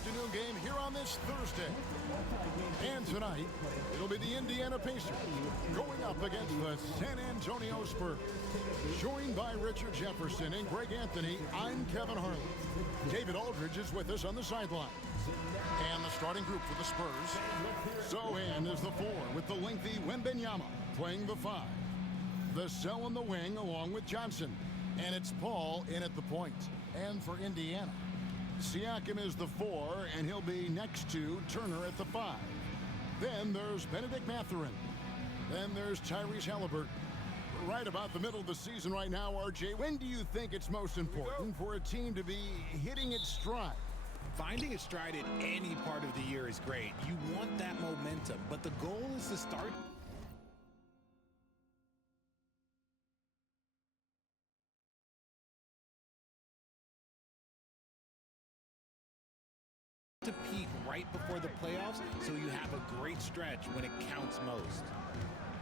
afternoon game here on this Thursday. And tonight, it'll be the Indiana Pacers going up against the San Antonio Spurs. Joined by Richard Jefferson and Greg Anthony, I'm Kevin Harlan. David Aldridge is with us on the sideline. And the starting group for the Spurs. Sohan is the 4 with the lengthy Wembanyama playing the 5. The cell in the wing along with Johnson. And it's Paul in at the point. And for Indiana, Siakam is the 4, and he'll be next to Turner at the 5. Then there's Benedict Mathurin. Then there's Tyrese Halliburton. Right about the middle of the season right now, RJ. When do you think it's most important for a team to be hitting its stride? Finding its stride in any part of the year is great. You want that momentum, but the goal is to start to peak right before the playoffs, so you have a great stretch when it counts most.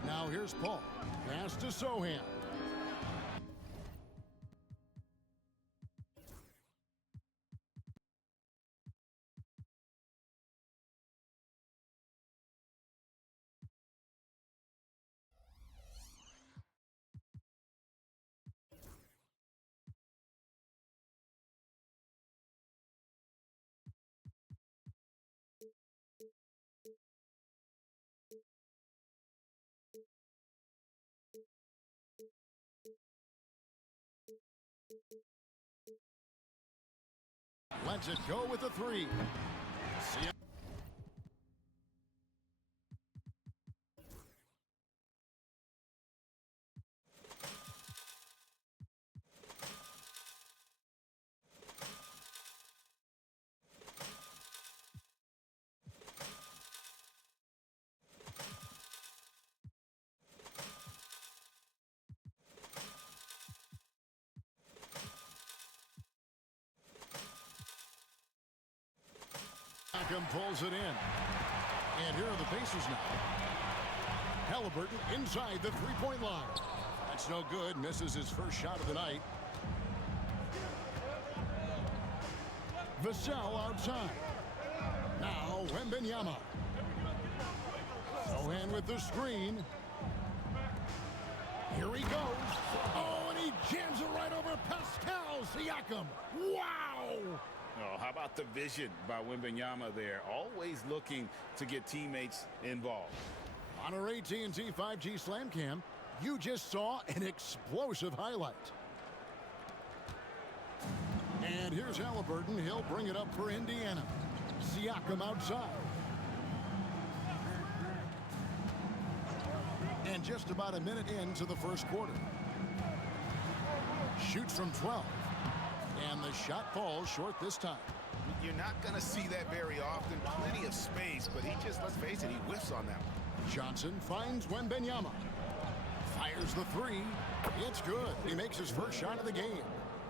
Now here's Paul. Pass to Sohan. Lets it go with a 3. Siakam pulls it in. And here are the Pacers now. Halliburton inside the three-point line. That's no good. Misses his first shot of the night. Vassell outside. Now Wembanyama. Sohan with the screen. Here he goes. Oh, and he jams it right over Pascal Siakam. Wow! Oh, how about the vision by Wembanyama there? Always looking to get teammates involved. On our AT&T 5G Slam Cam, you just saw an explosive highlight. And here's Halliburton. He'll bring it up for Indiana. Siakam outside. And just about a minute into the first quarter. Shoots from 12. And the shot falls short this time. You're not going to see that very often. Plenty of space, but he just, let's face it, he whiffs on that one. Johnson finds Wembanyama. Fires the 3. It's good. He makes his first shot of the game.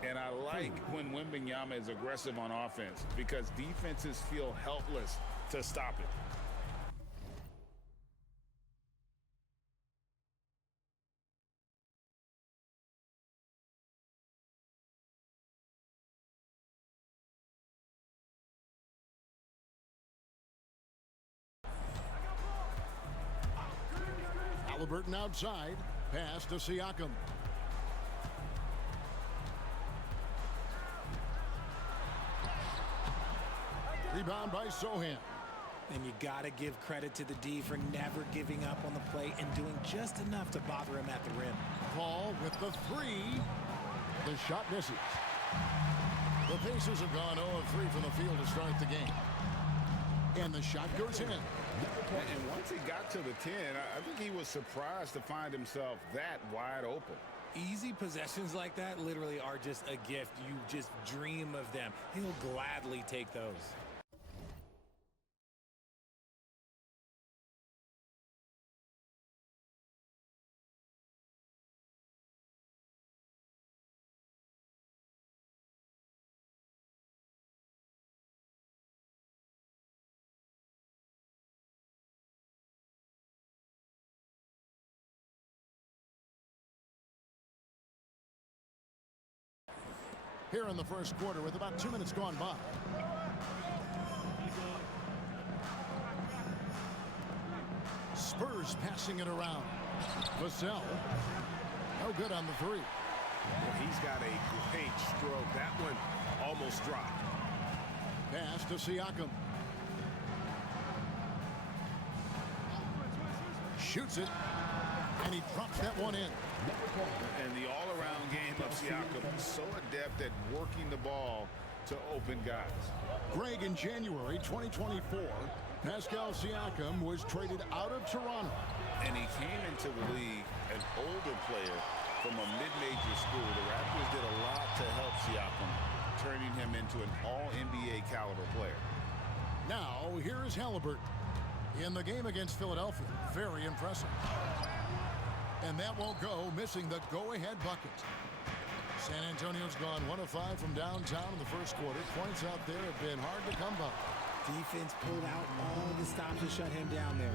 And I like when Wembanyama is aggressive on offense because defenses feel helpless to stop it. Halliburton outside. Pass to Siakam. Rebound by Sohan. And you got to give credit to the D for never giving up on the play and doing just enough to bother him at the rim. Paul with the 3. The shot misses. The Pacers have gone 0 of 3 from the field to start the game. And the shot goes in. And once he got to the 10, I think he was surprised to find himself that wide open. Easy possessions like that literally are just a gift. You just dream of them. He'll gladly take those. Here in the first quarter with about 2 minutes gone by. Spurs passing it around. Vassell. No good on the three. Well, he's got a great stroke. That one almost dropped. Pass to Siakam. Shoots it. And he drops that one in. And the all-around game of Siakam is so adept at working the ball to open guys. Greg, in January 2024, Pascal Siakam was traded out of Toronto. And he came into the league an older player from a mid-major school. The Raptors did a lot to help Siakam, turning him into an all-NBA caliber player. Now, here is Halliburton. In the game against Philadelphia, very impressive. And that won't go, missing the go-ahead bucket. San Antonio's gone 1 of 5 from downtown in the first quarter. Points out there have been hard to come by. Defense pulled out all the stops to shut him down there.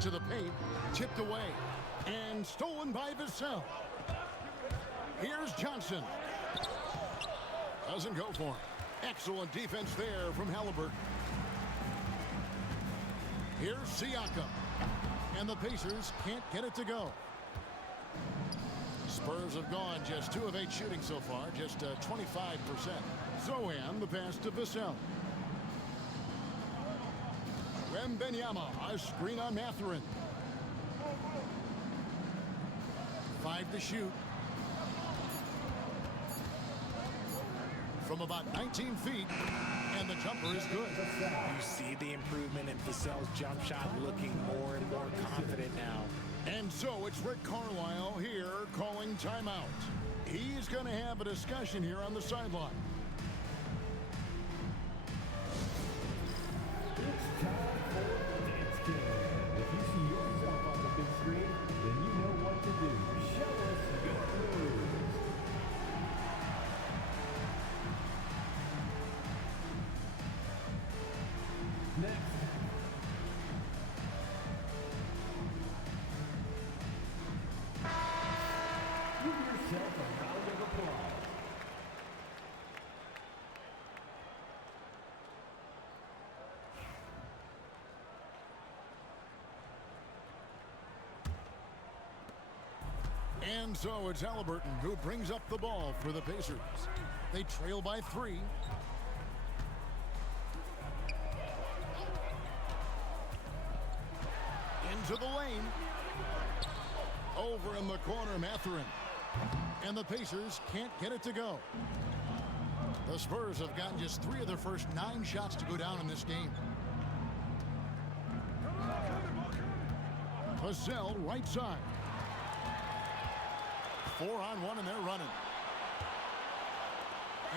To the paint, tipped away, and stolen by Vassell. Here's Johnson. Doesn't go for him. Excellent defense there from Halliburton. Here's Siakam. And the Pacers can't get it to go. Spurs have gone just 2 of 8 shooting so far, just 25%. Zohan, the pass to Vassell. Wembanyama, a screen on Mathurin. 5 to shoot. From about 19 feet, and the jumper is good. You see the improvement in Vassell's jump shot, looking more and more confident now. And so it's Rick Carlisle here calling timeout. He's going to have a discussion here on the sideline. It's time for the dance game. If you see yourself on the big screen, then you know what to do. Show us your moves. Next. Give yourself a round of applause. And so it's Halliburton who brings up the ball for the Pacers. They trail by 3. Into the lane. Over in the corner, Mathurin. And the Pacers can't get it to go. The Spurs have gotten just 3 of their first 9 shots to go down in this game. Vassell, right side. 4-on-1, and they're running.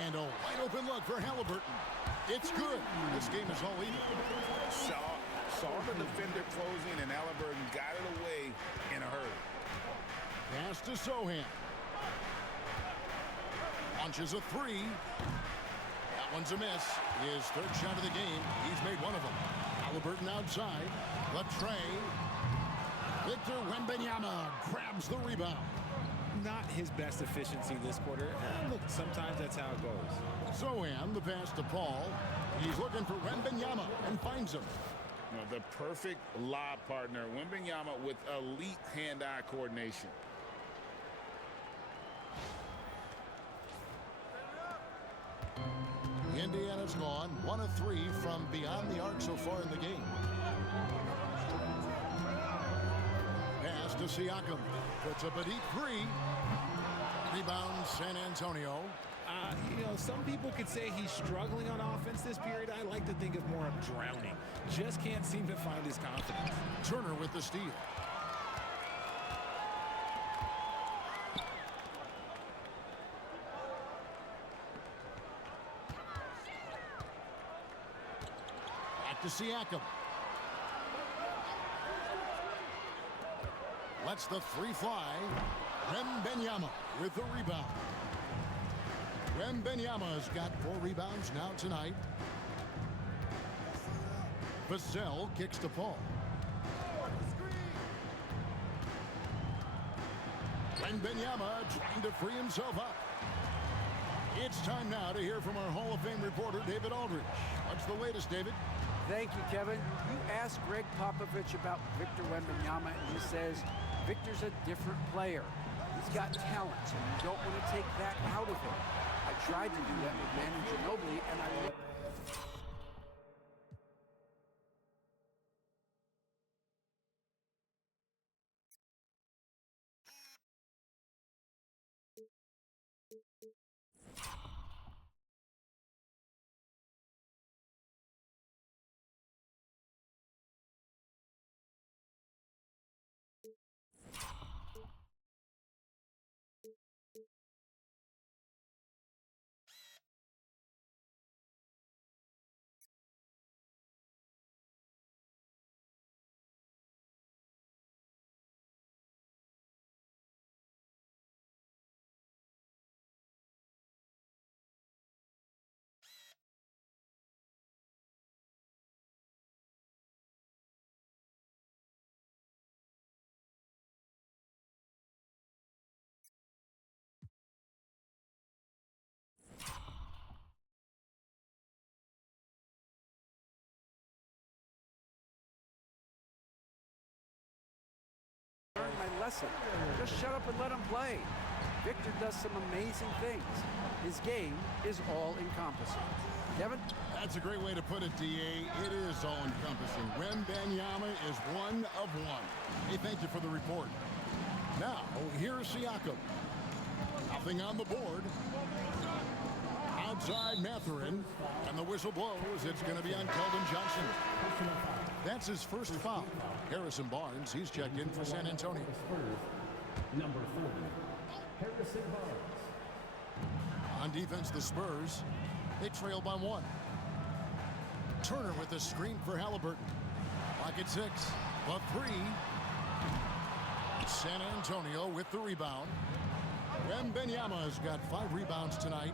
And a wide open look for Halliburton. It's good. This game is all even. Saw the defender closing, and Halliburton got it away in a hurry. Pass to Zohan. Launches a 3. That one's a miss. His 3rd shot of the game. He's made 1 of them. Halliburton outside. The tray. Victor Wembanyama grabs the rebound. Not his best efficiency this quarter. Look, sometimes that's how it goes. Zohan, the pass to Paul. He's looking for Wembanyama and finds him. You know, the perfect lob partner. Wembanyama with elite hand-eye coordination. Indiana's gone 1 of 3 from beyond the arc so far in the game. Pass to Siakam. Puts up a deep 3. Rebound San Antonio. You know, some people could say he's struggling on offense this period. I like to think of more of drowning. Just can't seem to find his confidence. Turner with the steal. Back to Siakam. Lets the 3 fly. Wembanyama with the rebound. Wembanyama's got 4 rebounds now tonight. Vassell kicks to Paul. Wembanyama trying to free himself up. It's time now to hear from our Hall of Fame reporter, David Aldridge. What's the latest, David? Thank you, Kevin. You asked Greg Popovich about Victor Wembanyama, and he says Victor's a different player. He's got talent, so you don't want to take that out of him. I tried to do that with Manu Ginobili, and I... learned my lesson. Just shut up and let him play. Victor does some amazing things. His game is all-encompassing. Kevin? That's a great way to put it, D.A. It is all-encompassing. Wembanyama is one of one. Hey, thank you for the report. Now, here's Siakam. Nothing on the board. Outside Mathurin, and the whistle blows. It's going to be on Keldon Johnson. That's his first foul. Harrison Barnes, he's checked in for San Antonio. Spurs, number 40, Harrison Barnes. On defense, the Spurs, they trail by 1. Turner with the screen for Halliburton. Pocket 6, but 3. San Antonio with the rebound. Wembanyama's got 5 rebounds tonight.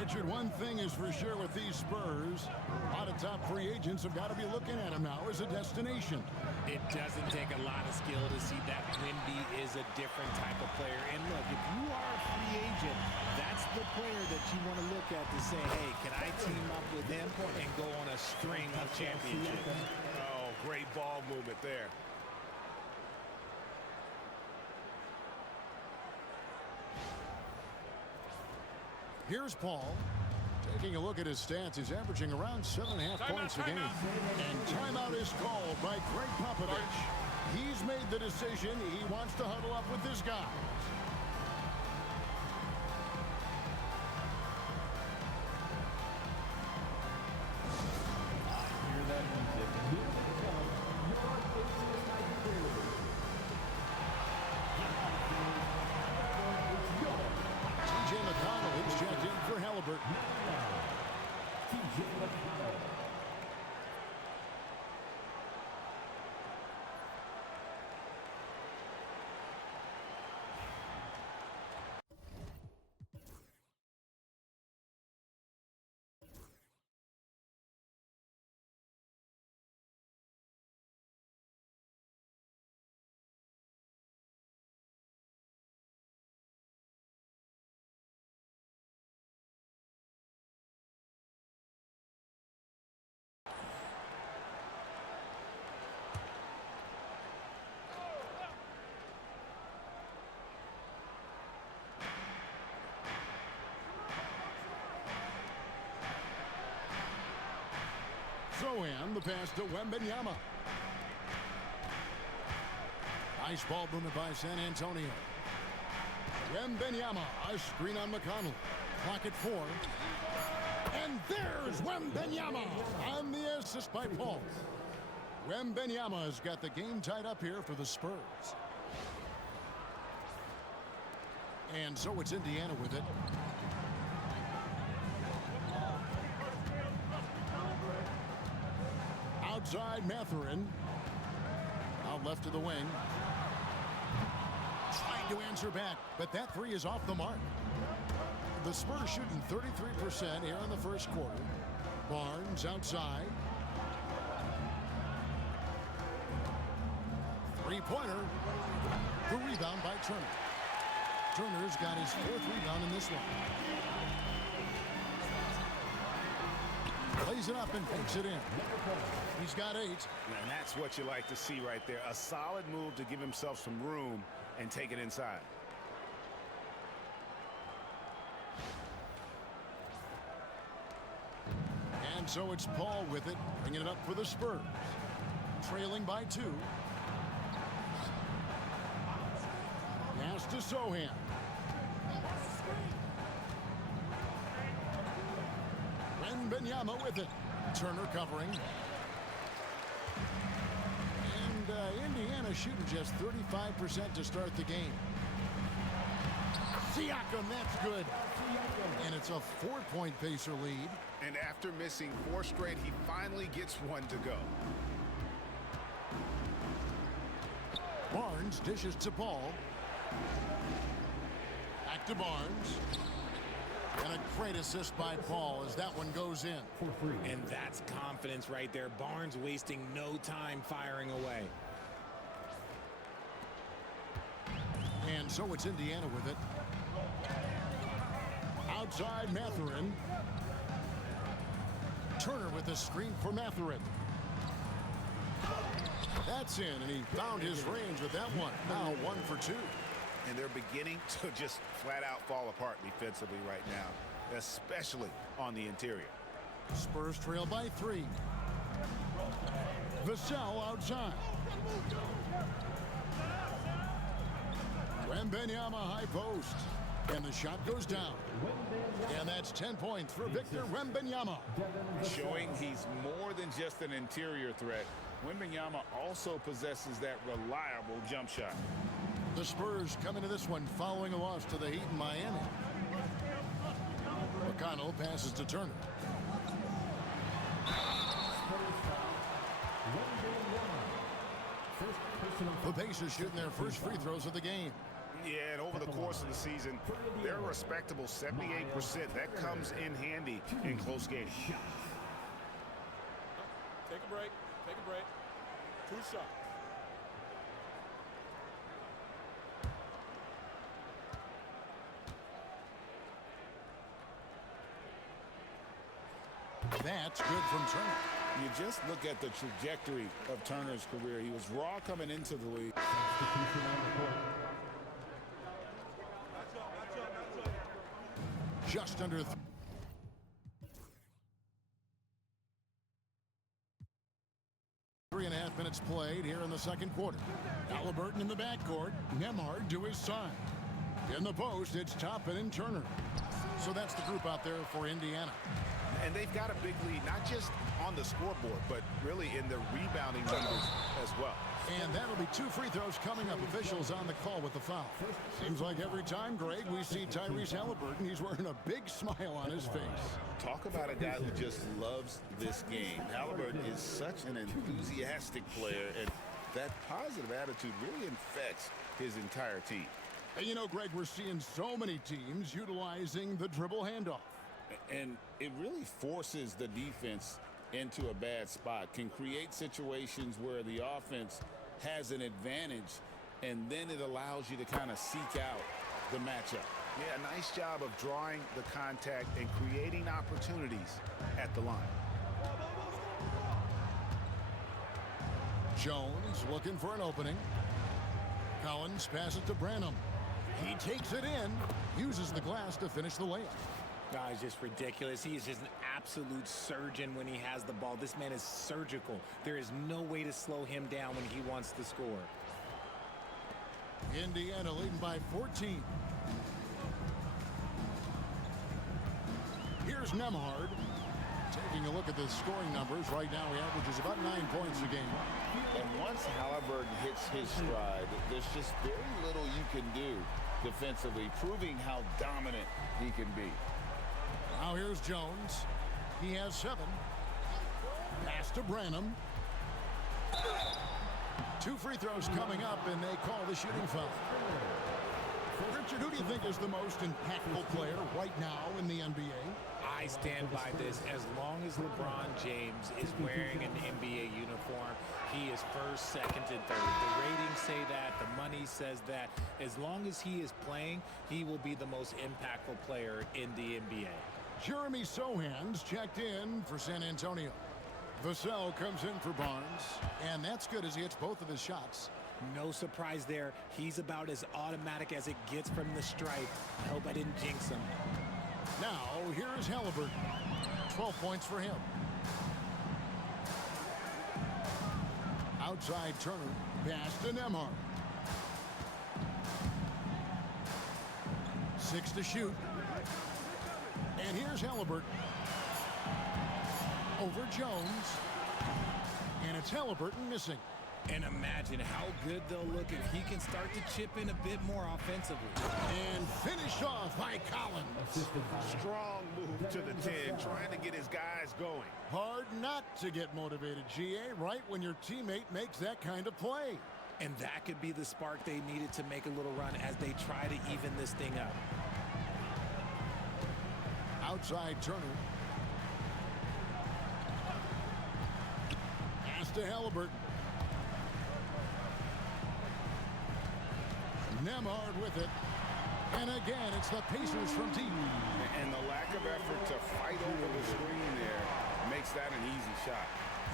Richard, one thing is for sure with these Spurs, a lot of top free agents have got to be looking at him now as a destination. It doesn't take a lot of skill to see that Wemby is a different type of player. And look, if you are a free agent, that's the player that you want to look at to say, hey, can I team up with him and go on a string of championships? Oh, great ball movement there. Here's Paul. Taking a look at his stats, he's averaging around 7.5 points a game. And timeout is called by Greg Popovich. He's made the decision. He wants to huddle up with this guy. And the pass to Wembanyama. Nice ball movement by San Antonio. Wembanyama, a screen on McConnell. Clock at 4. And there's Wembanyama on the assist by Paul. Wembanyama's got the game tied up here for the Spurs. And so it's Indiana with it. Outside Mathurin. Out left to the wing. Trying to answer back, but that 3 is off the mark. The Spurs shooting 33% here in the first quarter. Barnes outside. 3-pointer. The rebound by Turner. Turner's got his 4th rebound in this one. Plays it up and takes it in. He's got 8. And that's what you like to see right there. A solid move to give himself some room and take it inside. And so it's Paul with it, bringing it up for the Spurs. Trailing by 2. Pass to Sohan. Wembanyama with it. Turner covering. And Indiana shooting just 35% to start the game. Siakam, that's good. And it's a 4-point Pacer lead. And after missing 4 straight, he finally gets one to go. Barnes dishes to Paul. Back to Barnes. And a great assist by Paul as that one goes in. And that's confidence right there. Barnes wasting no time firing away. And so it's Indiana with it. Outside Mathurin. Turner with the screen for Mathurin. That's in, and he found his range with that one. Now 1 for 2. And they're beginning to just flat out fall apart defensively right now, especially on the interior. Spurs trail by 3. Vassell outside. Wembanyama high post. And the shot goes down. And that's 10 points for Victor Wembanyama. Showing he's more than just an interior threat. Wembanyama also possesses that reliable jump shot. The Spurs come into this one following a loss to the Heat in Miami. McConnell passes to Turner. The Pacers shooting their first free throws of the game. Yeah, and over the course of the season, they're a respectable 78%. That comes in handy in close games. Take a break. Take a break. 2 shots. That's good from Turner. You just look at the trajectory of Turner's career. He was raw coming into the league. Just under 3.5 minutes played here in the second quarter. Halliburton in the backcourt. Nembhard to his side. In the post, it's Toppin and Turner. So that's the group out there for Indiana. And they've got a big lead, not just on the scoreboard, but really in the rebounding numbers as well. And that'll be 2 free throws coming up. Officials on the call with the foul. Seems like every time, Greg, we see Tyrese Halliburton, he's wearing a big smile on his face. Talk about a guy who just loves this game. Halliburton is such an enthusiastic player, and that positive attitude really infects his entire team. And you know, Greg, we're seeing so many teams utilizing the dribble handoff. And it really forces the defense into a bad spot, can create situations where the offense has an advantage, and then it allows you to kind of seek out the matchup. Yeah, nice job of drawing the contact and creating opportunities at the line. Jones looking for an opening. Collins passes to Branham. He takes it in, uses the glass to finish the layup. Guys, just ridiculous. He is just an absolute surgeon when he has the ball. This man is surgical. There is no way to slow him down when he wants to score. Indiana leading by 14. Here's Nembhard. Taking a look at the scoring numbers. Right now he averages about 9 points a game. And once Halliburton hits his stride, there's just very little you can do defensively, proving how dominant he can be. Now here's Jones. He has 7. Pass to Branham. 2 free throws coming up, and they call the shooting foul. Richard, who do you think is the most impactful player right now in the NBA? I stand by this. As long as LeBron James is wearing an NBA uniform, he is first, second, and third. The ratings say that. The money says that. As long as he is playing, he will be the most impactful player in the NBA. Jeremy Sohan's checked in for San Antonio. Vassell comes in for Barnes, and that's good as he hits both of his shots. No surprise there. He's about as automatic as it gets from the stripe. I hope I didn't jinx him. Now, here's Halliburton. 12 points for him. Outside Turner, pass to Nembhard. 6 to shoot. And here's Halliburton. Over Jones. And it's Halliburton missing. And imagine how good they'll look if he can start to chip in a bit more offensively. And finished off by Collins. Strong move to the 10, trying to get his guys going. Hard not to get motivated, GA, right when your teammate makes that kind of play. And that could be the spark they needed to make a little run as they try to even this thing up. Outside Turner. Pass to Halliburton. Nembhard with it. And again, it's the Pacers from deep. And the lack of effort to fight over the screen there makes that an easy shot.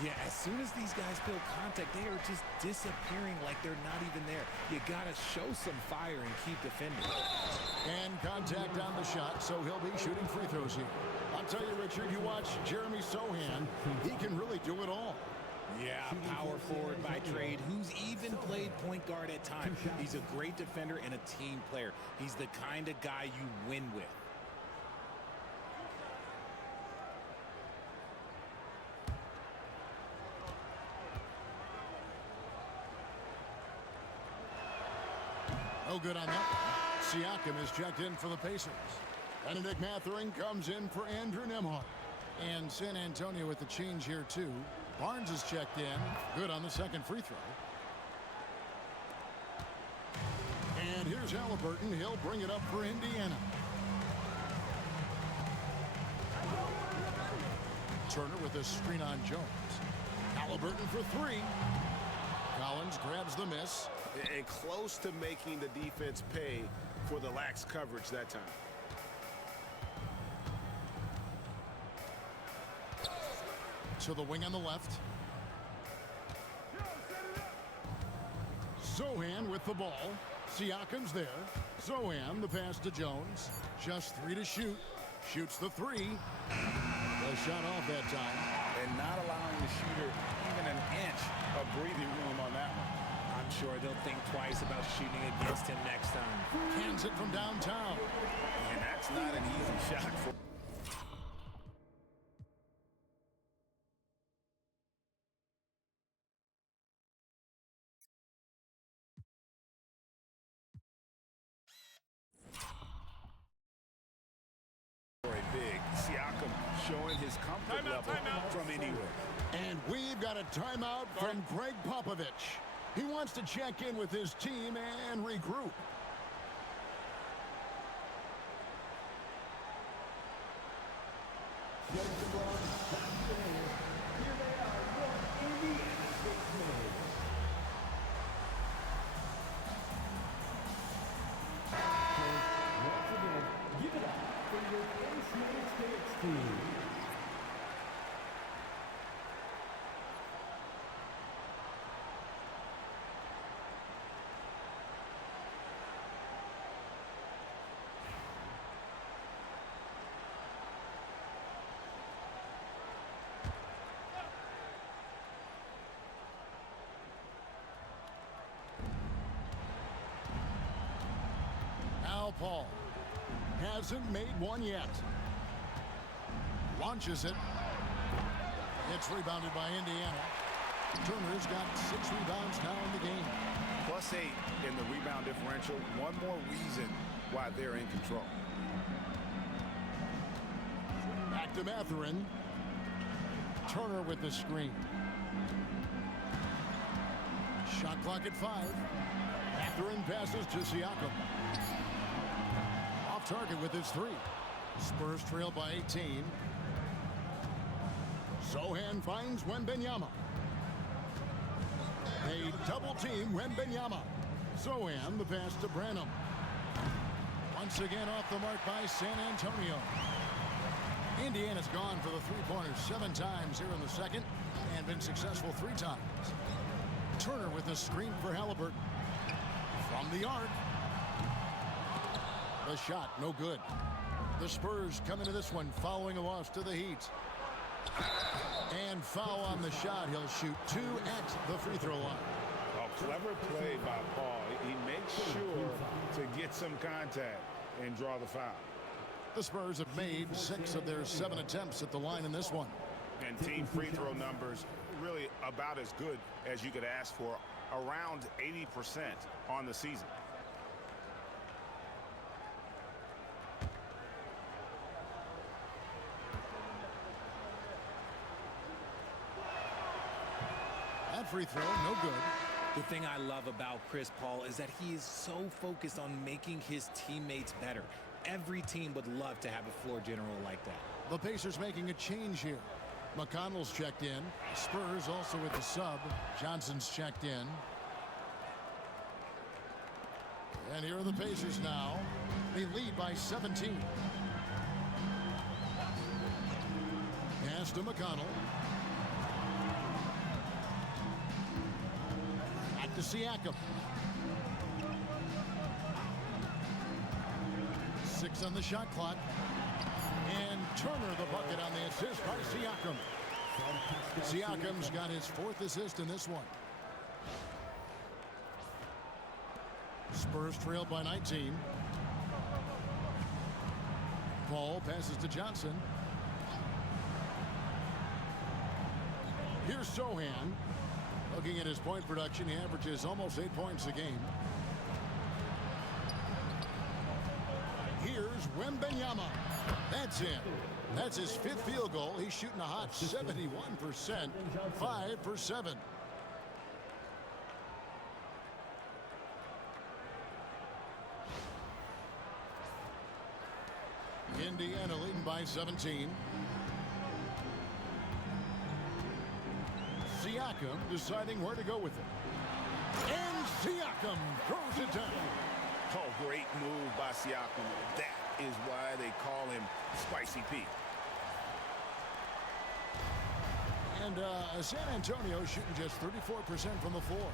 Yeah, as soon as these guys feel contact, they are just disappearing like they're not even there. You got to show some fire and keep defending. And contact on the shot, so he'll be shooting free throws here. I'll tell you, Richard, you watch Jeremy Sohan, he can really do it all. Yeah, power forward by trade, who's even played point guard at times. He's a great defender and a team player. He's the kind of guy you win with. No good on that. Siakam is checked in for the Pacers. Benedict Mathurin comes in for Andrew Nembhard. And San Antonio with the change here, too. Barnes is checked in. Good on the second free throw. And here's Halliburton. He'll bring it up for Indiana. Turner with a screen on Jones. Halliburton for 3. Collins grabs the miss. And close to making the defense pay for the lax coverage that time. To the wing on the left. Sohan with the ball. Siakam's there. Sohan, the pass to Jones. Just 3 to shoot. Shoots the 3. The shot off that time. And not allowing the shooter even an inch of breathing room on that one. I'm sure they'll think twice about shooting against him next time. Cans it from downtown. And that's not an easy shot for... Big. Siakam showing his comfort level from anywhere. And we've got a timeout from Greg Popovich. He wants to check in with his team and regroup. Here they are, your Indiana Statesmen. Once again, give it up for your United States team. Al Paul hasn't made one yet. Launches it. It's rebounded by Indiana. Turner's got 6 rebounds now in the game. +8 in the rebound differential. One more reason why they're in control. Back to Mathurin. Turner with the screen. Shot clock at 5. Mathurin passes to Siakam. Off target with his 3. Spurs trail by 18. Sohan finds Wembanyama. They double team Wembanyama. Sohan the pass to Branham. Once again off the mark by San Antonio. Indiana's gone for the three-pointers 7 times here in the second and been successful 3 times. Turner with a screen for Halliburton. From the arc. The shot, no good. The Spurs come into this one following a loss to the Heat. And foul on the shot. He'll shoot 2 at the free throw line. A clever play by Paul. He makes sure to get some contact and draw the foul. The Spurs have made 6 of their 7 attempts at the line in this one. And team free throw numbers really about as good as you could ask for, around 80% on the season. That free throw, no good. The thing I love about Chris Paul is that he is so focused on making his teammates better. Every team would love to have a floor general like that. The Pacers making a change here. McConnell's checked in. Spurs also with the sub. Johnson's checked in. And here are the Pacers now. They lead by 17. Pass to McConnell. Back to Siakam. 6 on the shot clock. And Turner the bucket on the assist by Siakam. Siakam's got his 4th assist in this one. Spurs trailed by 19. Paul passes to Johnson. Here's Sohan. Looking at his point production, he averages almost 8 points a game. Here's Wembanyama. That's it. That's his 5th field goal. He's shooting a hot 71%. 5 for 7. Indiana leading by 17. Siakam deciding where to go with it. And Siakam throws it down. Oh, great move by Siakam. That is why they call him Spicy Pete. And San Antonio shooting just 34% from the floor.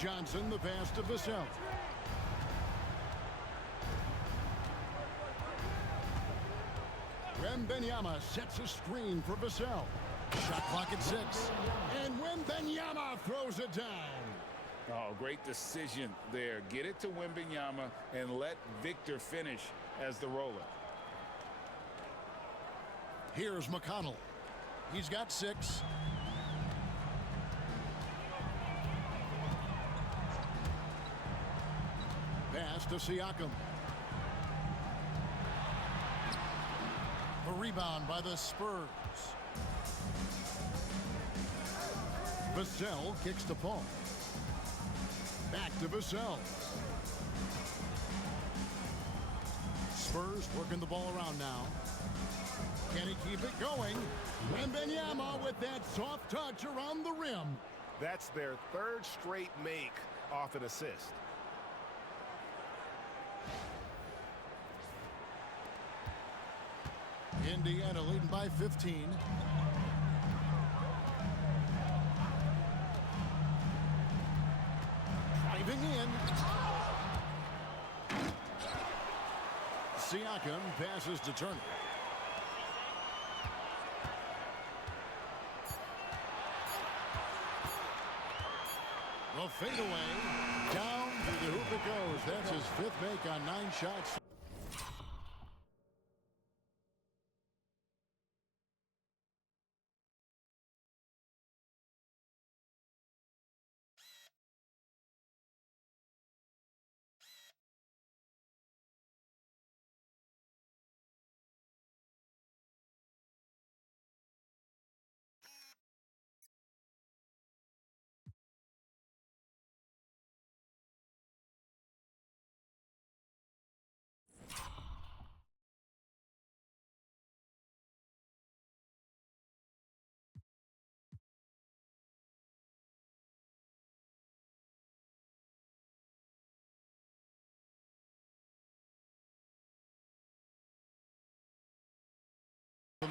Johnson the pass to Vassell. Wembanyama sets a screen for Vassell. Shot clock at 6. And Wembanyama throws it down. Oh, great decision there. Get it to Wembanyama and let Victor finish as the roller. Here's McConnell. He's got 6. Pass to Siakam. The rebound by the Spurs. Vassell kicks to Paul. Back to Vassell. Spurs working the ball around now. Can he keep it going? Wembanyama with that soft touch around the rim. That's their 3rd straight make off an assist. Indiana leading by 15. Driving in. Siakam passes to Turner. The fadeaway. Down to the hoop it goes. That's his 5th make on 9 shots.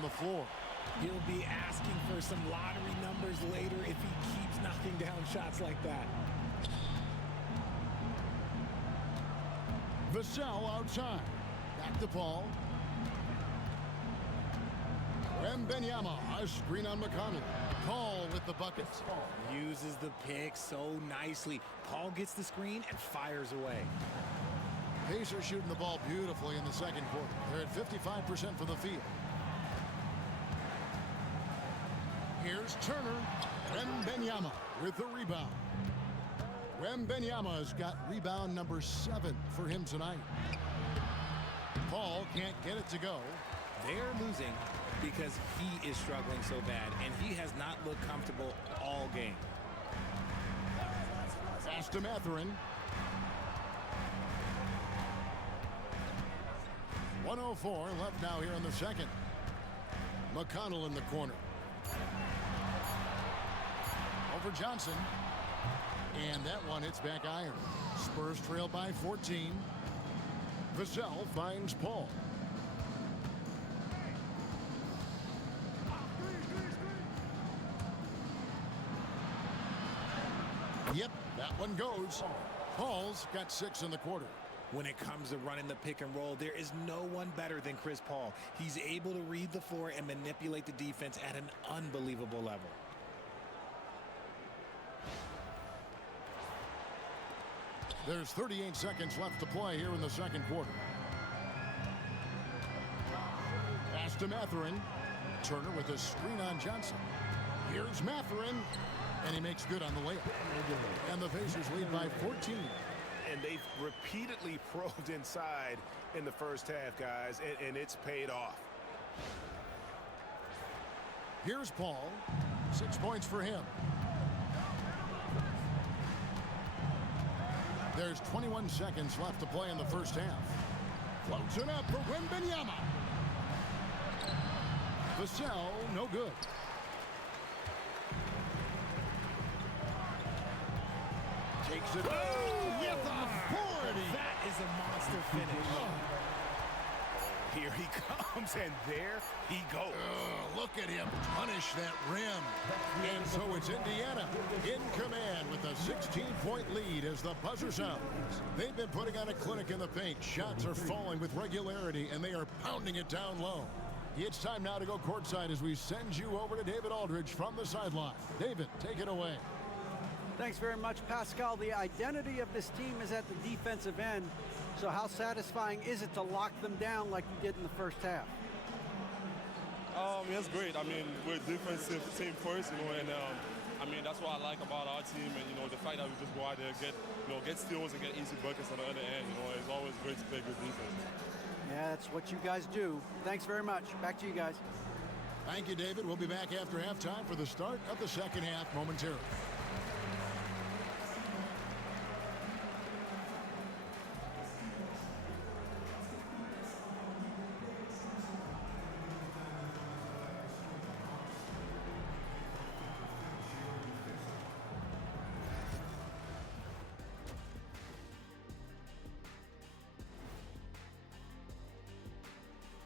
the floor. He'll be asking for some lottery numbers later if he keeps knocking down shots like that. Vassell outside. Back to Paul. Wembanyama, a screen on McConnell. Paul with the buckets. Uses the pick so nicely. Paul gets the screen and fires away. Pacers shooting the ball beautifully in the second quarter. They're at 55% from the field. Here's Turner. Wembanyama with the rebound. Wembanyama's got rebound number 7 for him tonight. Paul can't get it to go. They're losing because he is struggling so bad, and he has not looked comfortable all game. Pass to Mathurin. 1:04 left now here in the second. McConnell in the corner. Over Johnson. And that one hits back iron. Spurs trail by 14. Vassell finds Paul. Yep, that one goes. Paul's got 6 in the quarter. When it comes to running the pick and roll, there is no one better than Chris Paul. He's able to read the floor and manipulate the defense at an unbelievable level. There's 38 seconds left to play here in the second quarter. Pass to Mathurin. Turner with a screen on Johnson. Here's Mathurin. And he makes good on the layup. And the Pacers lead by 14. And they've repeatedly probed inside in the first half, guys, and it's paid off. Here's Paul. 6 points for him. There's 21 seconds left to play in the first half. Floats it up for Wembanyama. Vassell, no good. Takes it with authority. That is a monster finish. Here he comes, and there he goes. Look at him punish that rim. And so it's Indiana in command with a 16-point lead as the buzzer sounds. They've been putting on a clinic in the paint. Shots are falling with regularity, and they are pounding it down low. It's time now to go courtside as we send you over to David Aldridge from the sideline. David, take it away. Thanks very much, Pascal. The identity of this team is at the defensive end. So how satisfying is it to lock them down like you did in the first half? It's great. I mean, we're a defensive team first, and I mean, that's what I like about our team, and the fact that we just go out there and get steals and get easy buckets on the other end. It's always great to play good defense. Yeah, that's what you guys do. Thanks very much. Back to you guys. Thank you, David. We'll be back after halftime for the start of the second half momentarily.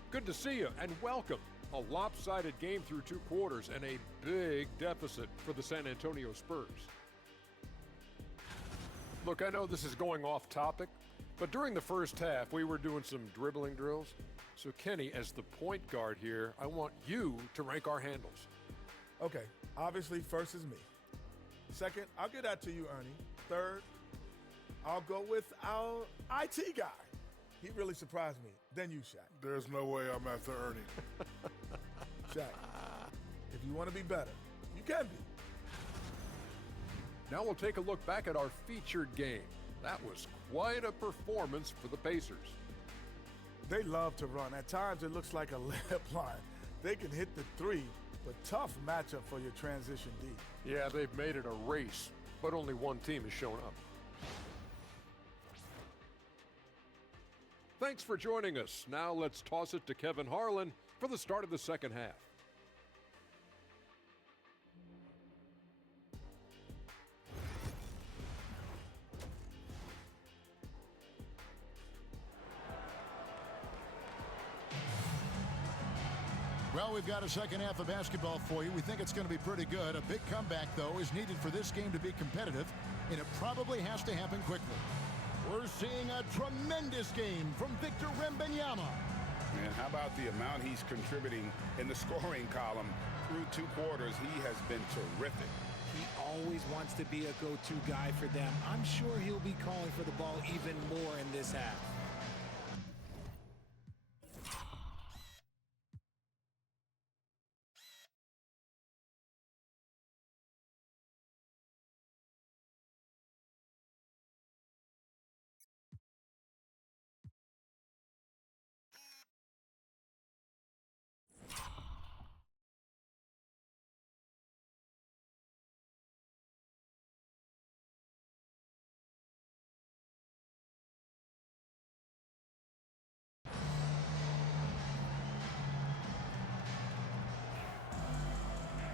Good to see you and welcome. A lopsided game through 2 quarters and a big deficit for the San Antonio Spurs. Look, I know this is going off topic, but during the first half, we were doing some dribbling drills. So Kenny, as the point guard here, I want you to rank our handles. Okay, obviously first is me. Second, I'll get that to you, Ernie. Third, I'll go with our IT guy. He really surprised me. Then you, Shaq. There's no way I'm after Ernie. Shaq, if you want to be better, you can be. Now we'll take a look back at our featured game. That was quite a performance for the Pacers. They love to run. At times it looks like a layup line. They can hit the three, but tough matchup for your transition D. Yeah, they've made it a race, but only one team has shown up. Thanks for joining us. Now let's toss it to Kevin Harlan for the start of the second half. Well, we've got a second half of basketball for you. We think it's going to be pretty good. A big comeback, though, is needed for this game to be competitive, and it probably has to happen quickly. We're seeing a tremendous game from Victor Wembanyama. And how about the amount he's contributing in the scoring column through 2 quarters? He has been terrific. He always wants to be a go-to guy for them. I'm sure he'll be calling for the ball even more in this half.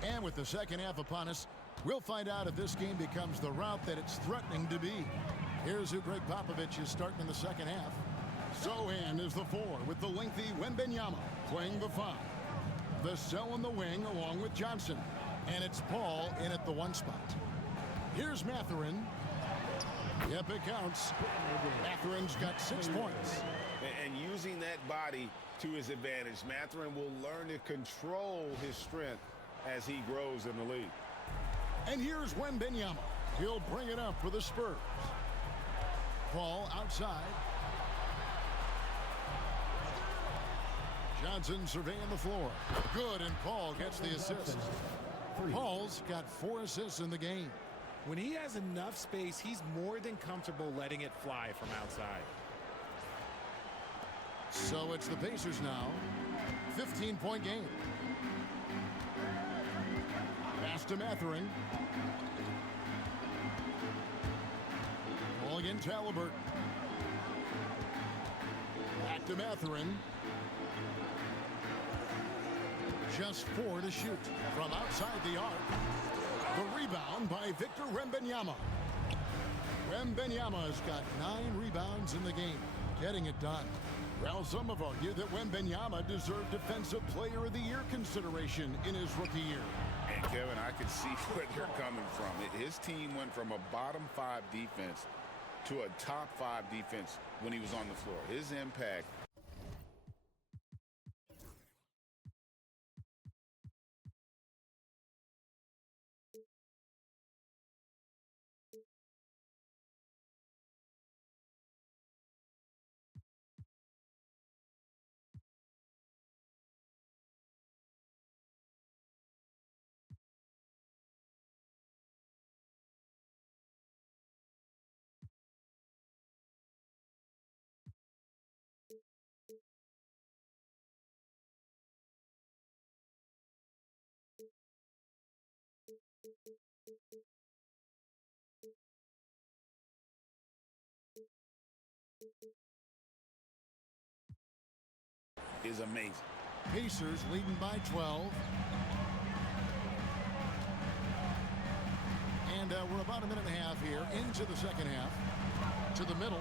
And with the second half upon us, we'll find out if this game becomes the route that it's threatening to be. Here's who Greg Popovich is starting in the second half. Sohan is the 4 with the lengthy Wembanyama playing the 5. Vassell in the wing along with Johnson. And it's Paul in at the 1 spot. Here's Mathurin. Yep, it counts. Mathurin's got 6 points. And using that body to his advantage, Mathurin will learn to control his strength as he grows in the league. And here's Wembanyama. He'll bring it up for the Spurs. Paul outside. Johnson surveying the floor. Good, and Paul gets the assist. Paul's got 4 assists in the game. When he has enough space, he's more than comfortable letting it fly from outside. So it's the Pacers now. 15-point game. Pass to Mathurin. Ball against Halliburton. Back to Mathurin. Just 4 to shoot from outside the arc. The rebound by Victor Wembanyama. Wembanyama's got 9 rebounds in the game, getting it done. Well, some have argued that Wembanyama deserved Defensive Player of the Year consideration in his rookie year. And Kevin, I can see where they're coming from. His team went from a bottom 5 defense to a top 5 defense when he was on the floor. His impact. Is amazing. Pacers leading by 12. And we're about a minute and a half here into the second half. To the middle.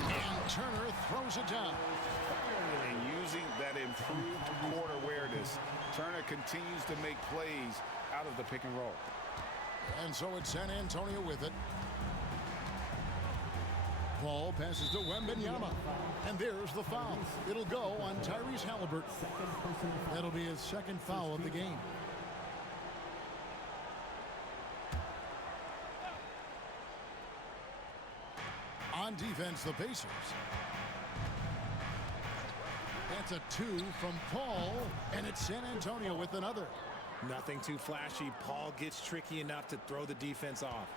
And Turner throws it down. And using that improved court awareness, Turner continues to make plays out of the pick and roll. And so it's San Antonio with it. Paul passes to Wembanyama. And there's the foul. It'll go on Tyrese Halliburton. That'll be his 2nd foul of the game. On defense, the Pacers. That's a 2 from Paul, and it's San Antonio with another. Nothing too flashy. Paul gets tricky enough to throw the defense off.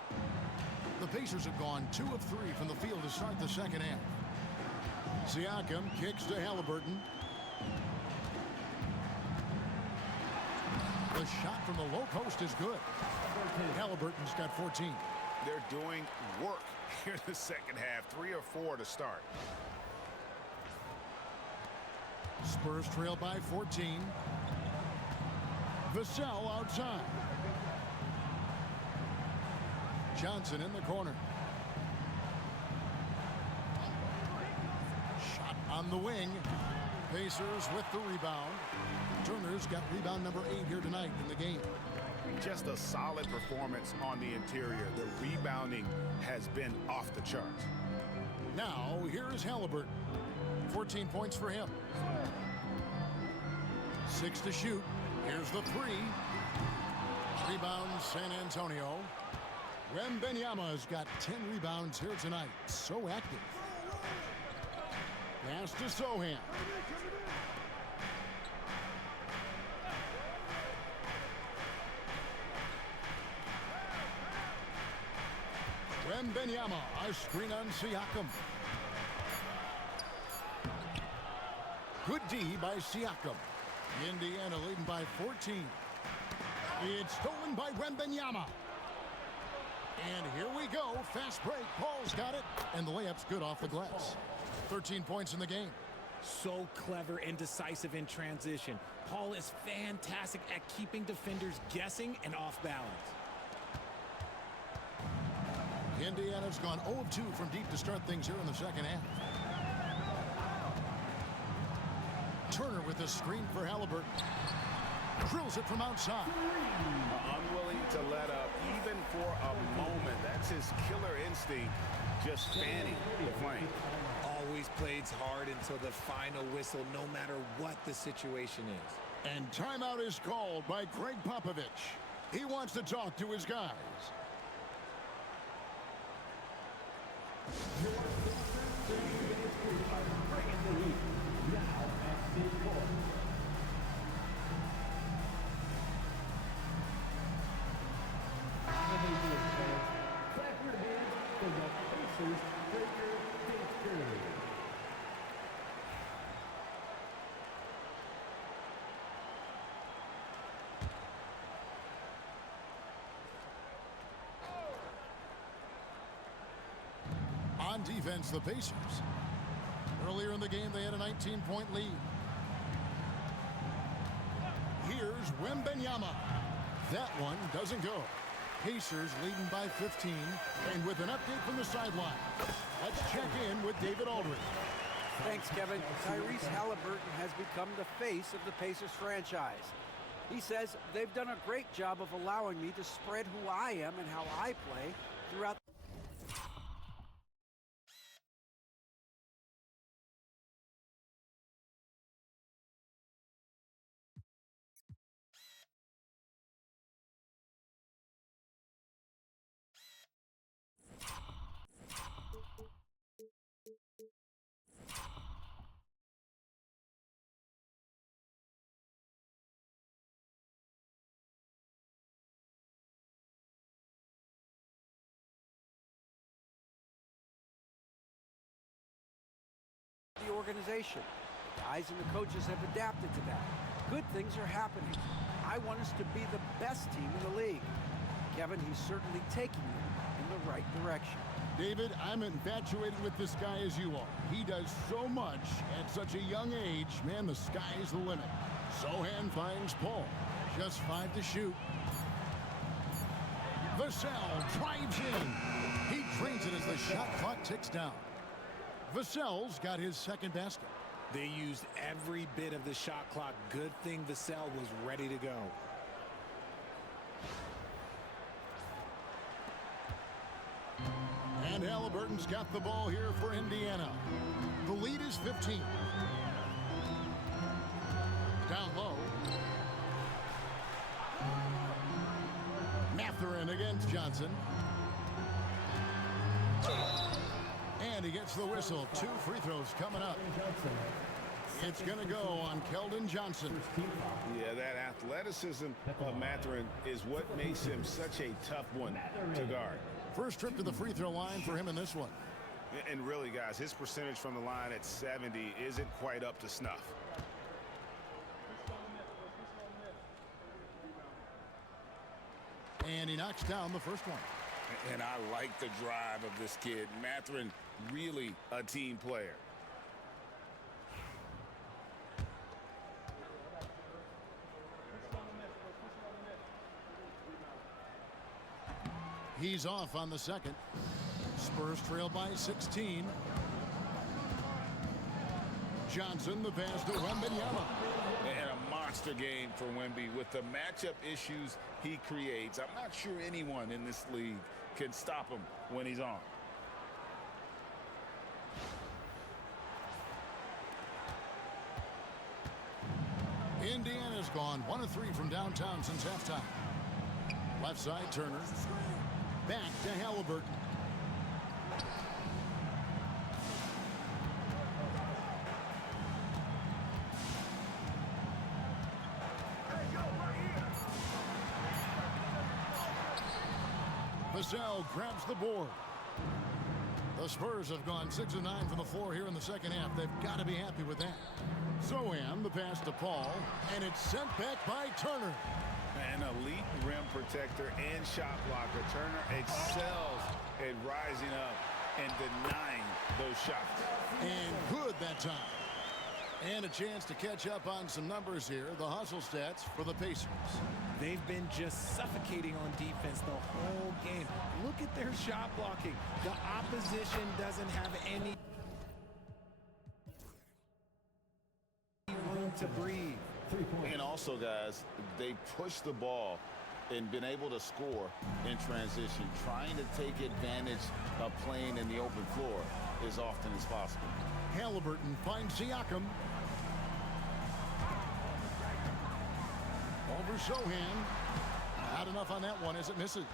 The Pacers have gone 2 of 3 from the field to start the second half. Siakam kicks to Halliburton. The shot from the low post is good. Halliburton's got 14. They're doing work here in the second half. 3 or 4 to start. Spurs trail by 14. Vassell outside. Johnson in the corner. Shot on the wing. Pacers with the rebound. Turner's got rebound number 8 here tonight in the game. Just a solid performance on the interior. The rebounding has been off the charts. Now, here is Halliburton. 14 points for him. 6 to shoot. Here's the 3. Rebound, San Antonio. Wembanyama's got 10 rebounds here tonight. So active. Pass to Sohan. Wembanyama, a screen on Siakam. Good D by Siakam. Indiana leading by 14. It's stolen by Wembanyama. And here we go. Fast break. Paul's got it. And the layup's good off the glass. 13 points in the game. So clever and decisive in transition. Paul is fantastic at keeping defenders guessing and off balance. Indiana's gone 0 of 2 from deep to start things here in the second half. Turner with a screen for Halliburton. Drills it from outside. Unwilling to let up even for a moment. That's his killer instinct, just fanning the flame. Always plays hard until the final whistle, no matter what the situation is. And timeout is called by Greg Popovich. He wants to talk to his guys. On defense, the Pacers. Earlier in the game, they had a 19-point lead. Here's Wembanyama. That one doesn't go. Pacers leading by 15. And with an update from the sideline, let's check in with David Aldridge. Thanks, Kevin. Tyrese Halliburton has become the face of the Pacers franchise. He says they've done a great job of allowing me to spread who I am and how I play throughout. The organization. The guys and the coaches have adapted to that. Good things are happening. I want us to be the best team in the league. Kevin, he's certainly taking them in the right direction. David, I'm infatuated with this guy as you are. He does so much at such a young age. Man, the sky's the limit. Sohan finds Paul. Just 5 to shoot. Vassell drives in. He drains it as the shot clock ticks down. Vassell's got his second basket. They used every bit of the shot clock. Good thing Vassell was ready to go. And Halliburton's got the ball here for Indiana. The lead is 15. Down low. Mathurin against Johnson. And he gets the whistle. 2 free throws coming up. It's going to go on Keldon Johnson. Yeah, that athleticism of Mathurin is what makes him such a tough one to guard. First trip to the free throw line for him in this one. And really, guys, his percentage from the line at 70 isn't quite up to snuff. And he knocks down the first one. And I like the drive of this kid. Mathurin, really a team player. He's off on the second. Spurs trail by 16. Johnson, the pass to Wembanyama. And a monster game for Wemby with the matchup issues he creates. I'm not sure anyone in this league can stop him when he's on. Indiana's gone 1 of 3 from downtown since halftime. Left side, Turner. Back to Halliburton. Vassell grabs the board. The Spurs have gone 6 of 9 from the floor here in the second half. They've got to be happy with that. Zohan, the pass to Paul, and it's sent back by Turner. An elite rim protector and shot blocker. Turner excels at rising up and denying those shots. And good that time. And a chance to catch up on some numbers here. The hustle stats for the Pacers. They've been just suffocating on defense the whole game. Look at their shot blocking. The opposition doesn't have any room to breathe. 3 points. And also, guys, they push the ball and been able to score in transition, trying to take advantage of playing in the open floor as often as possible. Halliburton finds Siakam. Over Zohan. Not enough on that one as it misses.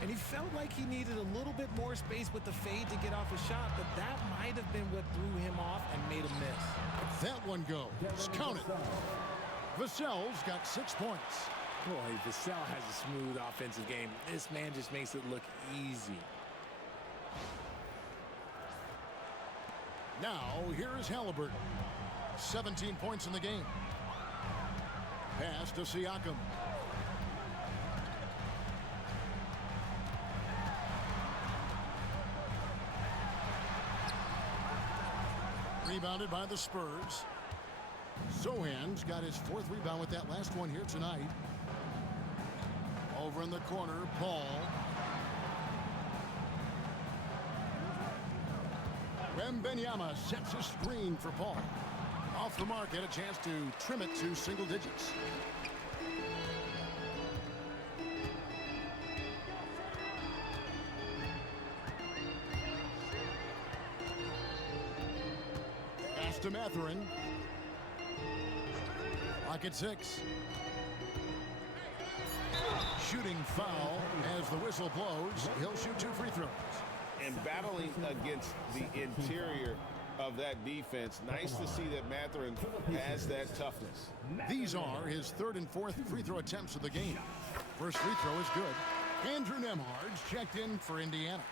And he felt like he needed a little bit more space with the fade to get off a shot, but that might have been what threw him off and made him miss. That one goes. Count it. Vassell's got 6 points. Boy, Vassell has a smooth offensive game. This man just makes it look easy. Now, here is Halliburton. 17 points in the game. Pass to Siakam. Rebounded by the Spurs. Zohan's got his 4th rebound with that last one here tonight. Over in the corner, Paul. Wembanyama sets a screen for Paul. Off the mark, had a chance to trim it to single digits. Pass to Mathurin. Clock at 6. Shooting foul as the whistle blows. He'll shoot 2 free throws. And battling against the interior of that defense, nice to see that Mathurin has that toughness. These are his 3rd and 4th free throw attempts of the game. First free throw is good. Andrew Nembhard's checked in for Indiana.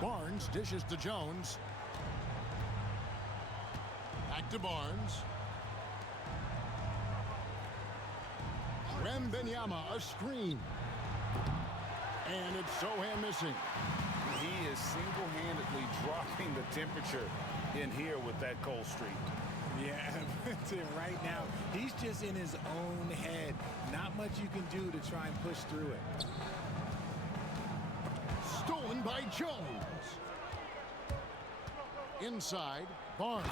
Barnes dishes to Jones. Back to Barnes. Wembanyama, a screen. And it's Zohan missing. He is single-handedly dropping the temperature in here with that cold streak. Yeah, right now, he's just in his own head. Not much you can do to try and push through it. Stolen by Jones. Inside, Barnes.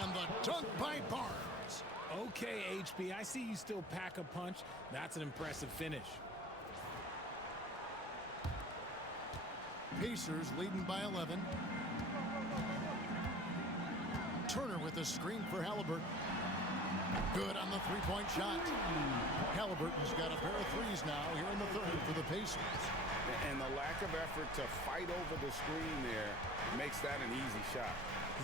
And the dunk by Barnes. Okay, HB, I see you still pack a punch. That's an impressive finish. Pacers leading by 11. Turner with a screen for Halliburton. Good on the three-point shot. Halliburton's got a pair of threes now here in the 3rd for the Pacers. And the lack of effort to fight over the screen there makes that an easy shot.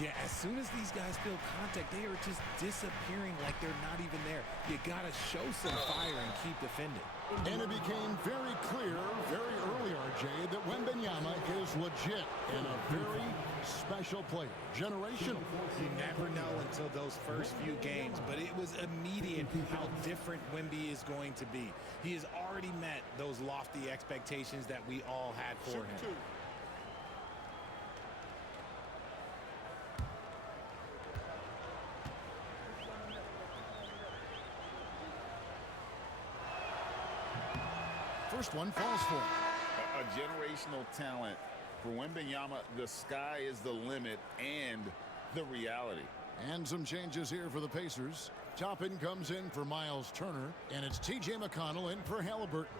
Yeah, as soon as these guys feel contact, they are just disappearing like they're not even there. You got to show some fire and keep defending. And it became very clear very early, RJ, that Wembanyama is legit and a very special player. Generational. You never know until those first few games, but it was immediate how different Wemby is going to be. He has already met those lofty expectations that we all had for him. first one falls for him. A generational talent. For Wembanyama, the sky is the limit and the reality. And some changes here for the Pacers. Toppin comes in for Miles Turner, and it's T.J. McConnell in for Halliburton.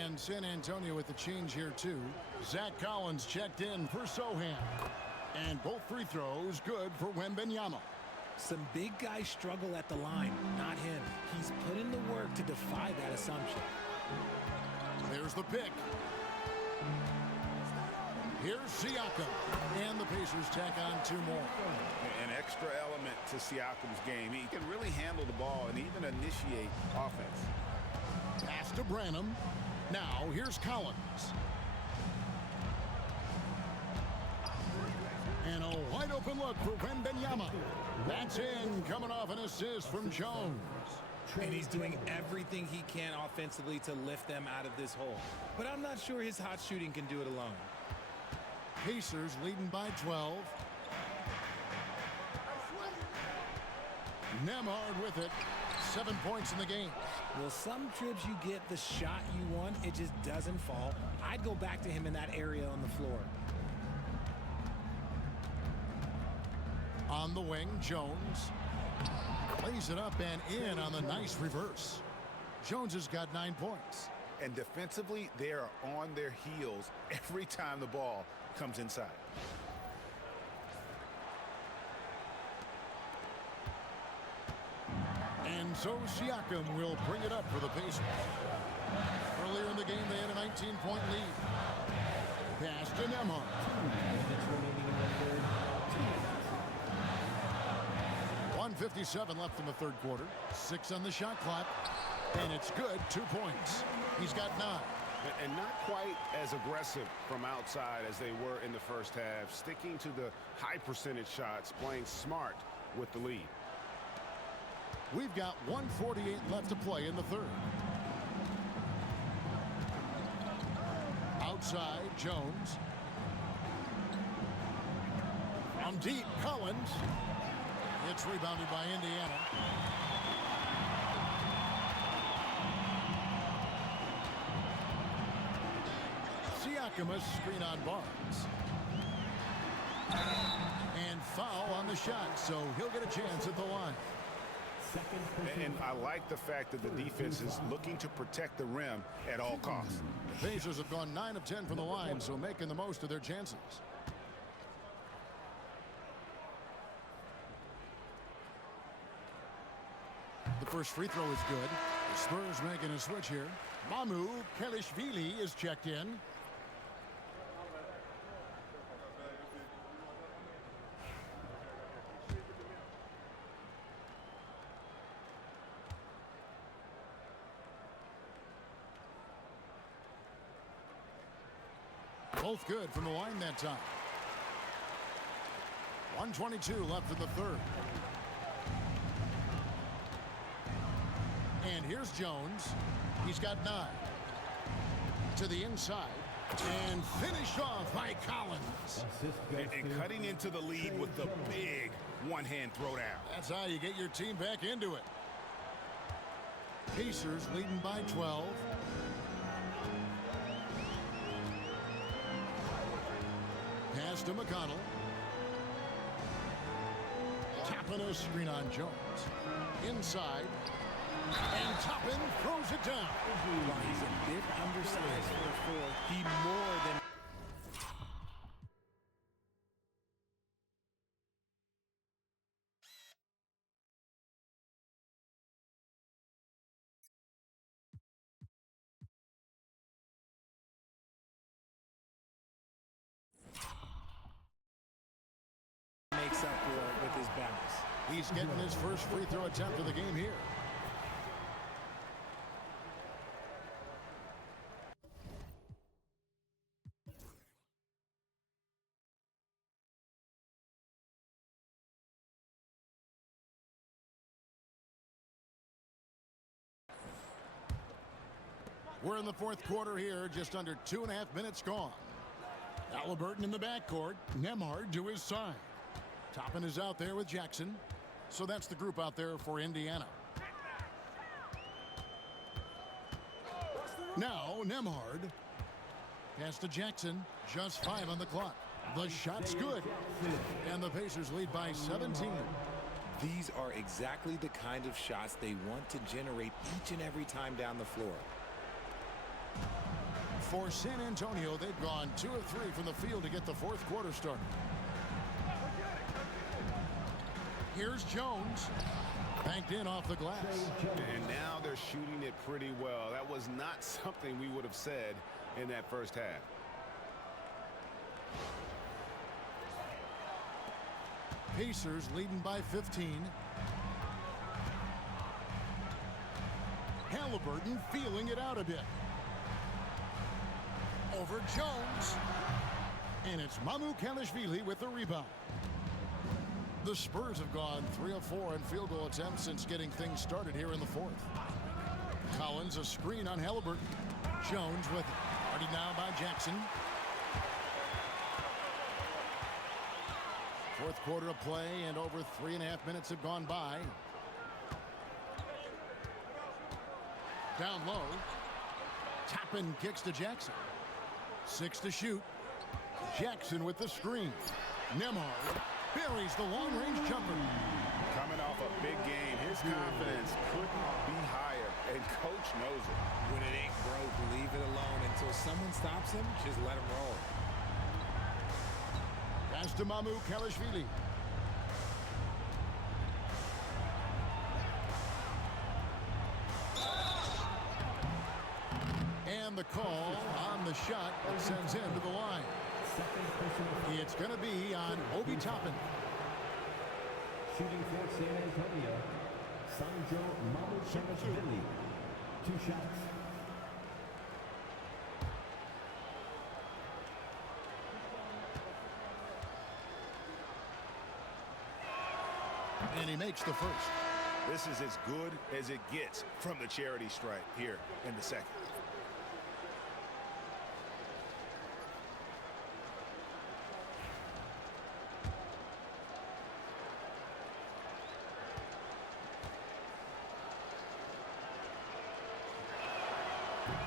And San Antonio with the change here, too. Zach Collins checked in for Sohan. And both free throws good for Wembanyama. Some big guys struggle at the line, not him. He's put in the work to defy that assumption. There's the pick. Here's Siakam. And the Pacers tack on 2 more. An extra element to Siakam's game. He can really handle the ball and even initiate offense. Pass to Branham. Now here's Collins. And a wide open look for Wembanyama. That's in, coming off an assist from Jones. And he's doing everything he can offensively to lift them out of this hole. But I'm not sure his hot shooting can do it alone. Pacers leading by 12. Nembhard with it. 7 points in the game. Well, some trips you get the shot you want, it just doesn't fall. I'd go back to him in that area on the floor. On the wing, Jones lays it up and in on the nice reverse. Jones has got 9 points. And defensively, they are on their heels every time the ball comes inside. And so Siakam will bring it up for the Pacers. Earlier in the game, they had a 19-point lead. Pass to Nembhard. 1:57 left in the third quarter. 6 on the shot clock. And it's good. 2 points. He's got 9. And not quite as aggressive from outside as they were in the first half. Sticking to the high percentage shots, playing smart with the lead. We've got 1:48 left to play in the third. Outside, Jones. From deep, Collins. It's rebounded by Indiana. Siakam a screen on Barnes. And foul on the shot, so he'll get a chance at the line. And I like the fact that the defense is looking to protect the rim at all costs. The Pacers have gone 9 of 10 from the line, so making the most of their chances. The first free throw is good. The Spurs making a switch here. Mamu Kelishvili is checked in. Both good from the line that time. 1:22 left in the third. And here's Jones. He's got 9. To the inside. And finished off by Collins. And cutting into the lead with the big one-hand throwdown. That's how you get your team back into it. Pacers leading by 12. Pass to McConnell. Tapping a screen on Jones. Inside. And Toppin throws it down. While he's a bit undersized for a 4, he more than... makes up for it with his balance. He's getting his first free throw attempt of the game here. We're in the fourth quarter here, just under 2.5 minutes gone. Halliburton in the backcourt, Nembhard to his side. Toppin is out there with Jackson. So that's the group out there for Indiana. Now, Nemhard. Pass to Jackson. Just 5 on the clock. The shot's good. And the Pacers lead by 17. These are exactly the kind of shots they want to generate each and every time down the floor. For San Antonio, they've gone 2 of 3 from the field to get the fourth quarter started. Here's Jones. Banked in off the glass. And now they're shooting it pretty well. That was not something we would have said in that first half. Pacers leading by 15. Halliburton feeling it out a bit. Over Jones. And it's Mamukelashvili with the rebound. The Spurs have gone 3 of 4 in field goal attempts since getting things started here in the fourth. Collins a screen on Halliburton. Jones with it. Guarded now by Jackson. Fourth quarter of play and over 3.5 minutes have gone by. Down low. Toppin kicks to Jackson. 6 to shoot. Jackson with the screen. Nemhard buries the long-range jumper. Coming off a big game, his confidence couldn't be higher, and coach knows it. When it ain't broke, leave it alone until someone stops him. Just let him roll. Pass to Mamukelashvili. And the call on the shot that sends him to the line. It's going to be on Obi Toppin. Shooting for San Antonio, Sandro Mamukelashvili. 2 shots. And he makes the first. This is as good as it gets from the charity stripe here in the second.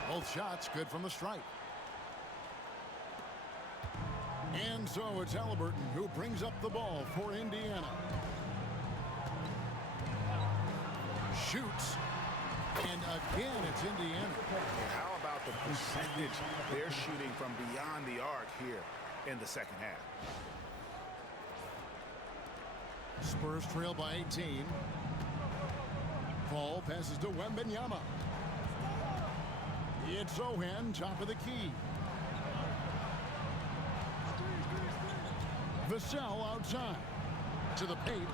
Both shots good from the stripe. And so it's Halliburton who brings up the ball for Indiana. Shoots. And again, it's Indiana. And how about the percentage they're shooting from beyond the arc here in the second half? Spurs trail by 18. Paul passes to Wembanyama. It's Zohan, top of the key. Vassell outside. To the paint.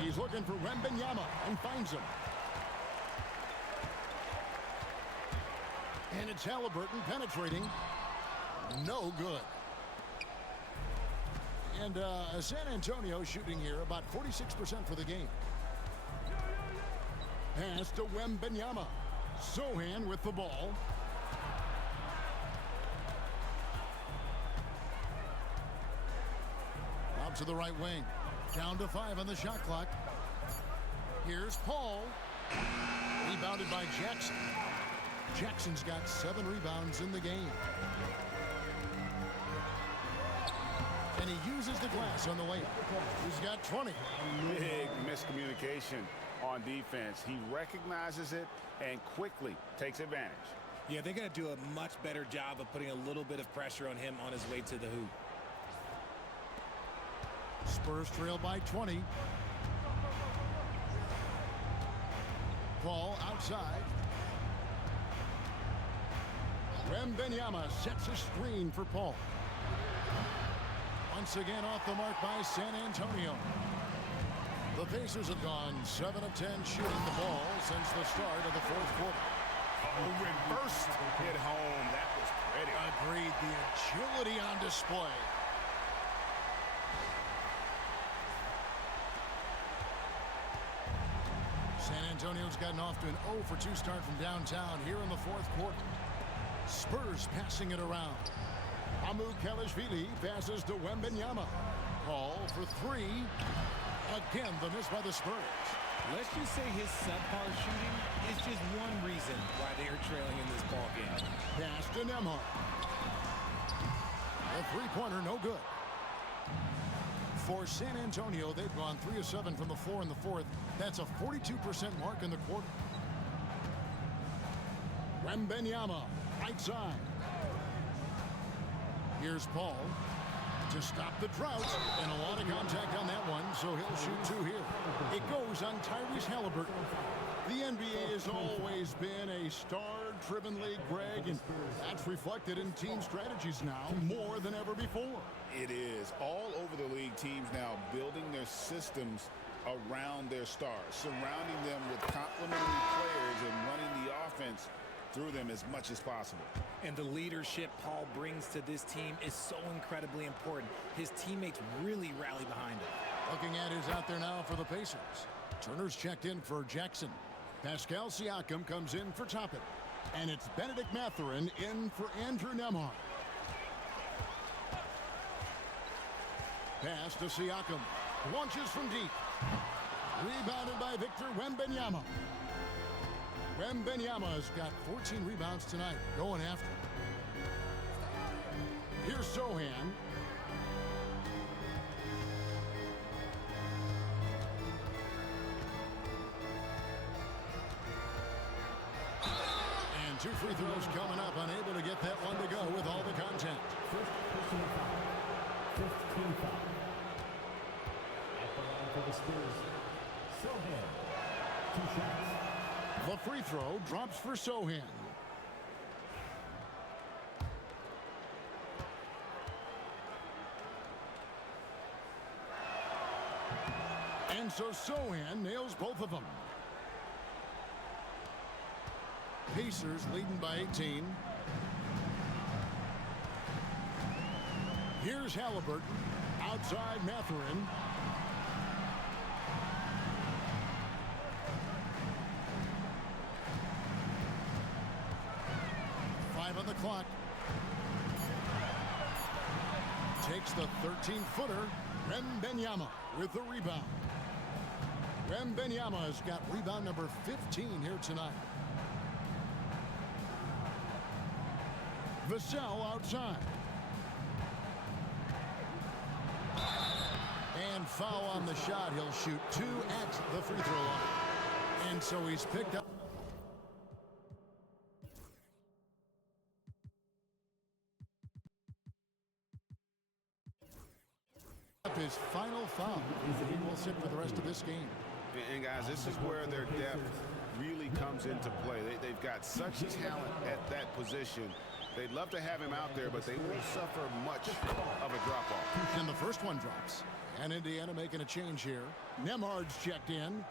He's looking for Wembanyama and finds him. And it's Halliburton penetrating. No good. And San Antonio shooting here about 46% for the game. Pass to Wembanyama. Zohan with the ball. Out to the right wing. Down to 5 on the shot clock. Here's Paul. Rebounded by Jackson. Jackson's got 7 rebounds in the game. And he uses the glass on the layup. He's got 20. Big miscommunication on defense. He recognizes it and quickly takes advantage. Yeah, they're going to do a much better job of putting a little bit of pressure on him on his way to the hoop. Spurs trail by 20. Paul outside. Wembanyama sets a screen for Paul. Once again off the mark by San Antonio. The Pacers have gone 7 of 10 shooting the ball since the start of the fourth quarter. Reversed hit home. That was pretty. Agreed. The agility on display. San Antonio's gotten off to an 0 for 2 start from downtown here in the fourth quarter. Spurs passing it around. Mamukelashvili passes to Wembanyama. Paul for 3. Again, the miss by the Spurs. Let's just say his subpar shooting is just one reason why they are trailing in this ball game. Pass to Nemhard. A three-pointer, no good. For San Antonio, they've gone 3 of 7 from the floor in the fourth. That's a 42% mark in the quarter. Wembanyama, right side. Here's Paul to stop the drought, and a lot of contact on that one, so he'll shoot 2 here. It goes on Tyrese Halliburton. The NBA has always been a star-driven league, Greg, and that's reflected in team strategies now more than ever before. It is. All over the league, teams now building their systems around their stars, surrounding them with complementary players and running the offense through them as much as possible. And the leadership Paul brings to this team is so incredibly important. His teammates really rally behind him. Looking at who's out there now for the Pacers. Turner's checked in for Jackson. Pascal Siakam comes in for Toppin. And it's Benedict Mathurin in for Andrew Nemhard. Pass to Siakam. Launches from deep. Rebounded by Victor Wembanyama. Wembanyama's got 14 rebounds tonight. Going after him. Here's Sohan. And 2 free throws coming up. Unable to get that one to go with all the contact. First personal foul. 15 foul. At the line for the Spurs, Sohan. 2 shots. The free throw drops for Sohan. And so Sohan nails both of them. Pacers leading by 18. Here's Halliburton. Outside Mathurin. On the clock. Takes the 13-footer. Wembanyama with the rebound. Wembanyama's got rebound number 15 here tonight. Vassell outside. And foul on the shot. He'll shoot 2 at the free throw line. And so he's picked up. His final foul. He will sit for the rest of this game. And guys, this is where their depth really comes into play. They've got such talent at that position. They'd love to have him out there, but they won't suffer much of a drop-off. And the first one drops. And Indiana making a change here. Nemhard's checked in.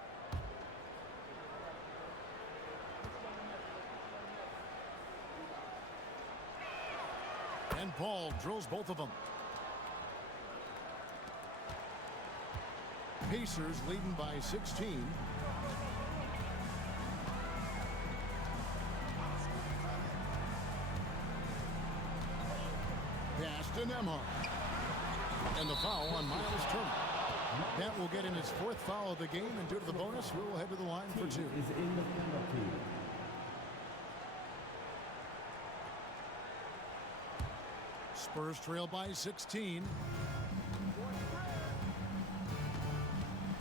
And Paul drills both of them. Pacers leading by 16. Pass to Nemhard. And the foul on Miles Turner. That will get him his 4th foul of the game, and due to the bonus, we will head to the line for 2. Is in the penalty. Spurs trail by 16.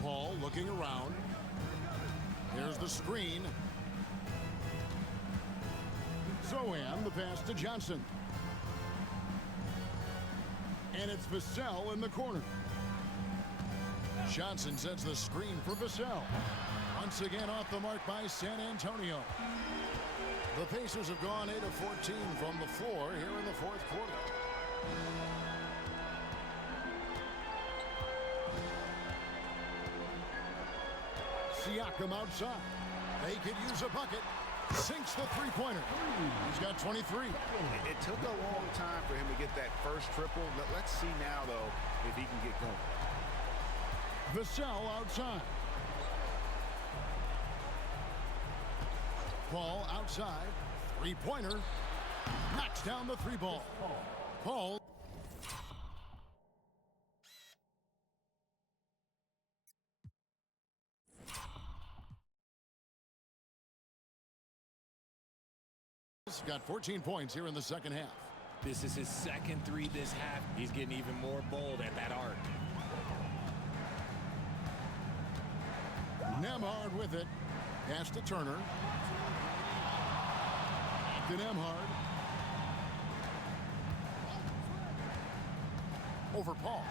Paul looking around. Here's the screen. Sohan, the pass to Johnson. And it's Vassell in the corner. Johnson sets the screen for Vassell. Once again off the mark by San Antonio. The Pacers have gone 8 of 14 from the floor here in the 4th quarter. Siakam outside. They could use a bucket. Sinks the three-pointer. He's got 23. It took a long time for him to get that first triple. Let's see now, though, if he can get going. Vassell outside. Paul outside. Three-pointer. Knocks down the 3-ball. Paul He's got 14 points here in the second half. This is his second three this half. He's getting even more bold at that arc. Nembhard with it. Pass to Turner. To Nembhard. Over Paul.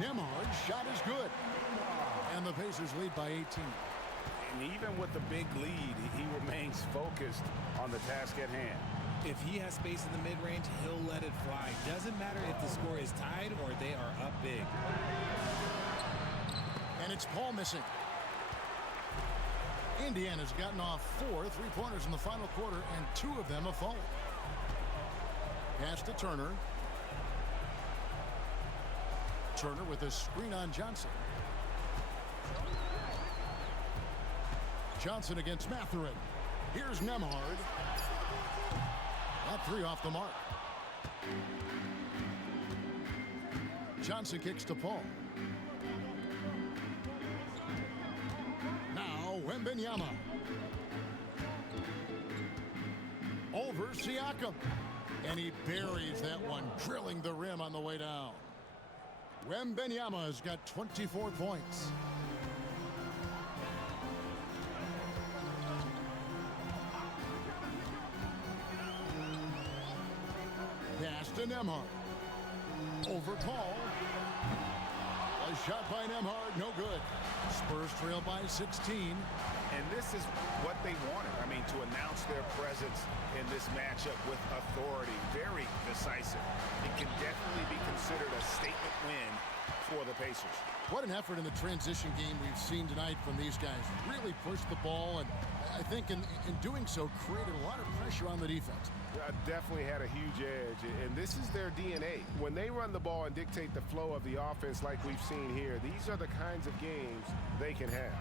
Nembhard's shot is good. And the Pacers lead by 18. And even with the big lead, he remains focused on the task at hand. If he has space in the mid-range, he'll let it fly. Doesn't matter if the score is tied or they are up big. And it's Paul missing. Indiana's gotten off 4 3-pointers in the final quarter, and 2 of them have fallen. Pass to Turner. Turner with a screen on Johnson. Johnson against Mathurin. Here's Nembhard. That 3 off the mark. Johnson kicks to Paul. Now Wembanyama. Over Siakam. And he buries that one, drilling the rim on the way down. Wembanyama has got 24 points. Pass to Nembhard. Over Paul. A shot by Nembhard, no good. Spurs trail by 16. And this is what they wanted. I mean, to announce their presence in this matchup with authority. Very decisive. It can definitely be considered a statement win for the Pacers. What an effort in the transition game we've seen tonight from these guys. Really pushed the ball, and I think in doing so created a lot of pressure on the defense. Definitely had a huge edge, and this is their DNA. When they run the ball and dictate the flow of the offense like we've seen here, these are the kinds of games they can have.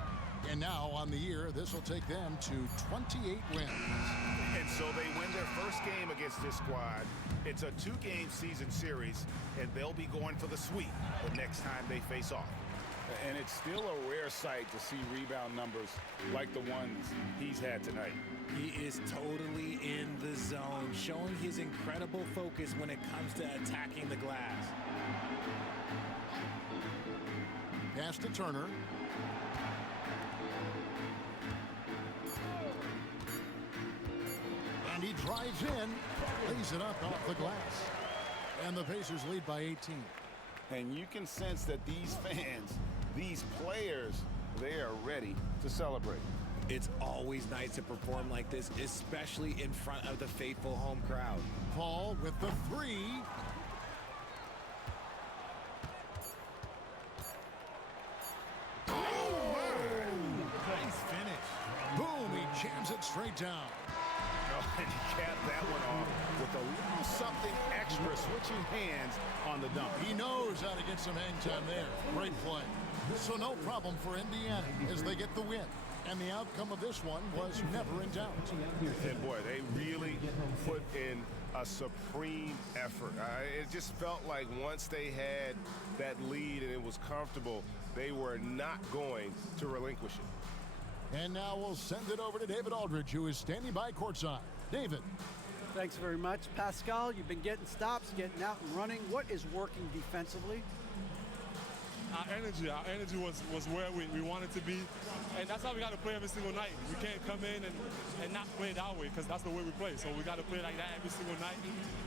And now on the year, this will take them to 28 wins. And so they win their first game against this squad. It's a 2-game season series, and they'll be going for the sweep the next time they face off. And it's still a rare sight to see rebound numbers like the ones he's had tonight. He is totally in the zone, showing his incredible focus when it comes to attacking the glass. Pass to Turner. And he drives in, lays it up off the glass. And the Pacers lead by 18. And you can sense that these fans, these players, they are ready to celebrate. It's always nice to perform like this, especially in front of the faithful home crowd. Paul with the 3. Oh, nice finish. Boom, he jams it straight down. And he capped that one off with a little something extra, switching hands on the dunk. He knows how to get some hang time there. Great play. So no problem for Indiana as they get the win. And the outcome of this one was never in doubt. And boy, they really put in a supreme effort. It just felt like once they had that lead and it was comfortable, they were not going to relinquish it. And now we'll send it over to David Aldridge, who is standing by courtside. David. Thanks very much, Pascal. You've been getting stops, getting out and running. What is working defensively? Our energy was where we wanted to be, and that's how we got to play every single night. We can't come in and not play that way, because that's the way we play. So we got to play like that every single night,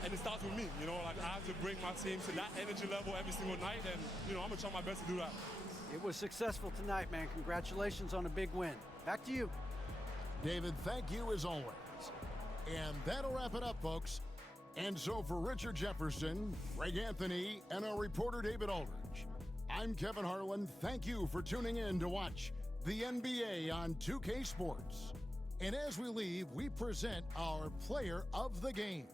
and it starts with me. You know, like I have to bring my team to that energy level every single night, and you know I'm gonna try my best to do that. It was successful tonight, man. Congratulations on a big win. Back to you. David, thank you as always. And that'll wrap it up, folks. And so for Richard Jefferson, Greg Anthony, and our reporter David Aldridge, I'm Kevin Harlan. Thank you for tuning in to watch the NBA on 2K Sports. And as we leave, we present our player of the game.